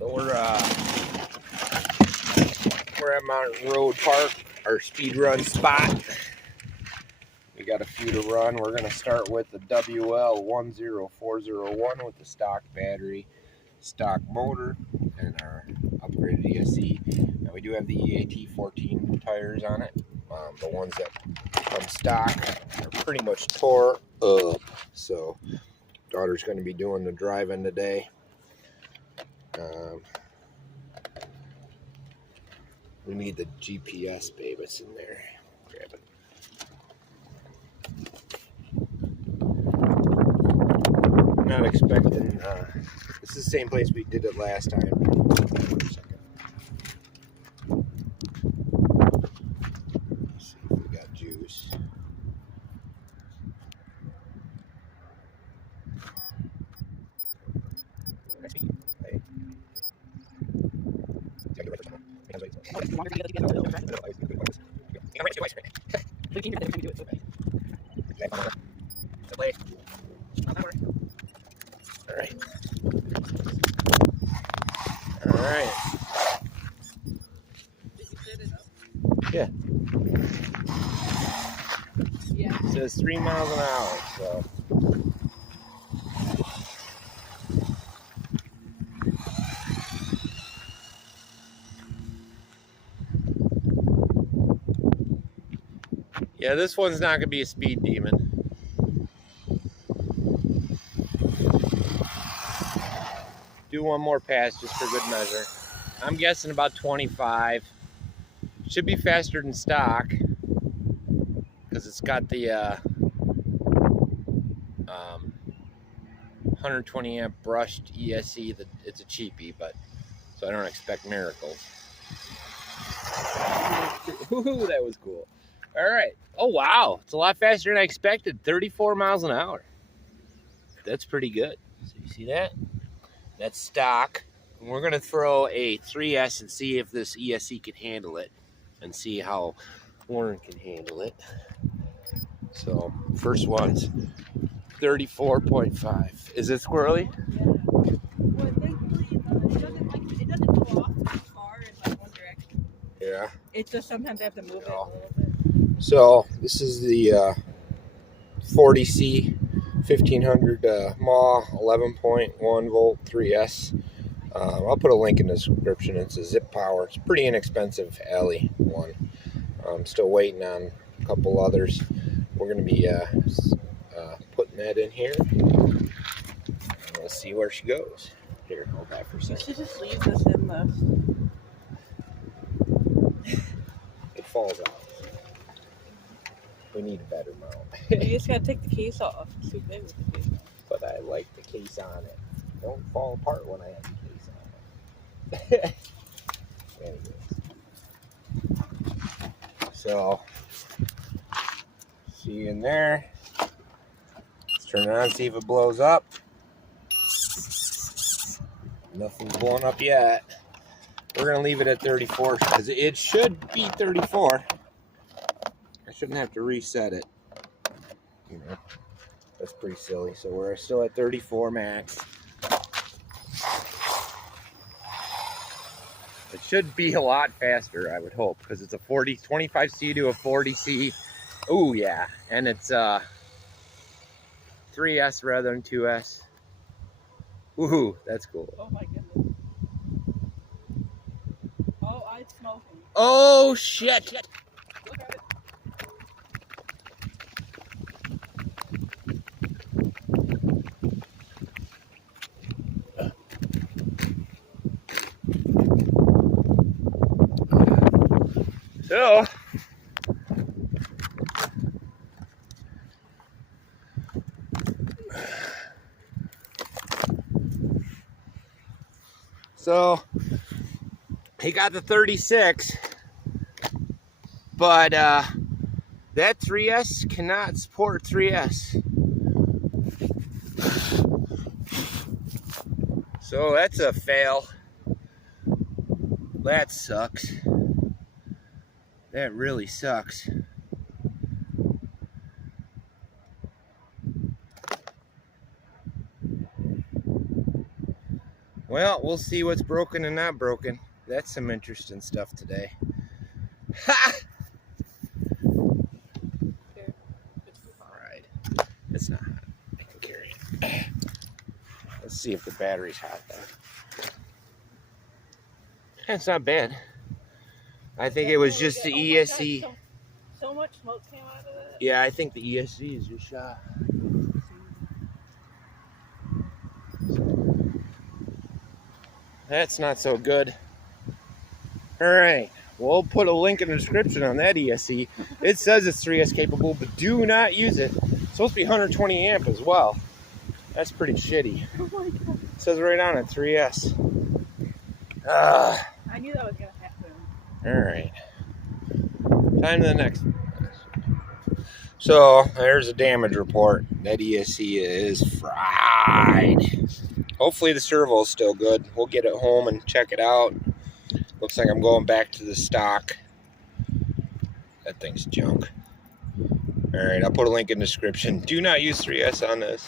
So we're at Mountain Road Park, our speed run spot. We got a few to run. We're gonna start with the WL10401 with the stock battery, stock motor, and our upgraded ESC. Now we do have the EAT 14 tires on it. The ones that come stock are pretty much tore up. So daughter's gonna be doing the driving today. We need the GPS, babe. It's in there. Grab it. I'm not expecting. This is the same place we did it last time. Wait a second. Let's see if we got juice. Hey. All right. Yeah. It says 3 miles an hour, so. Yeah, this one's not gonna be a speed demon. Do one more pass just for good measure. I'm guessing about 25. Should be faster than stock because it's got the 120 amp brushed ESC. It's a cheapie, but so I don't expect miracles. Ooh, that was cool. All right. Oh wow, it's a lot faster than I expected. 34 miles an hour. That's pretty good. So you see that? That's stock. And we're gonna throw a 3S and see if this ESC can handle it, and see how Warren can handle it. So first one's 34.5. Is it squirrely? Yeah. Well, thankfully, it doesn't go off too far in like one direction. Yeah. It's just sometimes I have to move it a little bit. So this is the 40C 1500 mAh 11.1 volt 3S. I'll put a link in the description. It's a zip power. It's a pretty inexpensive alley one. I'm still waiting on a couple others. We're going to be putting that in here. Let's see where she goes. Here, hold that for a second. She just leaves us in the... It falls out. We need a better mount. You just gotta take the case off. It's too big with the case off. But I like the case on it. Don't fall apart when I have the case on it. Anyways. So, see you in there. Let's turn it on, see if it blows up. Nothing's blowing up yet. We're gonna leave it at 34 because it should be 34. I shouldn't have to reset it. You know, that's pretty silly. So we're still at 34 max. It should be a lot faster, I would hope, because it's a 25C to a 40C. Oh yeah, and it's 3S rather than 2S. Woohoo, that's cool. Oh my goodness. Oh, it's smoking. Oh shit! Look at it. So he got the 36, but that 3S cannot support 3S. So that's a fail. That sucks. That really sucks. Well, we'll see what's broken and not broken. That's some interesting stuff today. Ha! Here. Alright. It's not hot. I can carry it. Let's see if the battery's hot though. It's not bad. I think it was just the ESC. So much smoke came out of it. Yeah, I think the ESC is your shot. That's not so good. Alright, we'll put a link in the description on that ESC. It says it's 3S capable, but do not use it. It's supposed to be 120 amp as well. That's pretty shitty. Oh my god. It says right on it, 3S. I knew that was gonna happen. Alright. Time to the next. So, there's a damage report. That ESC is fried. Hopefully the servo is still good. We'll get it home and check it out. Looks like I'm going back to the stock. That thing's junk. Alright, I'll put a link in the description. Do not use 3S on this.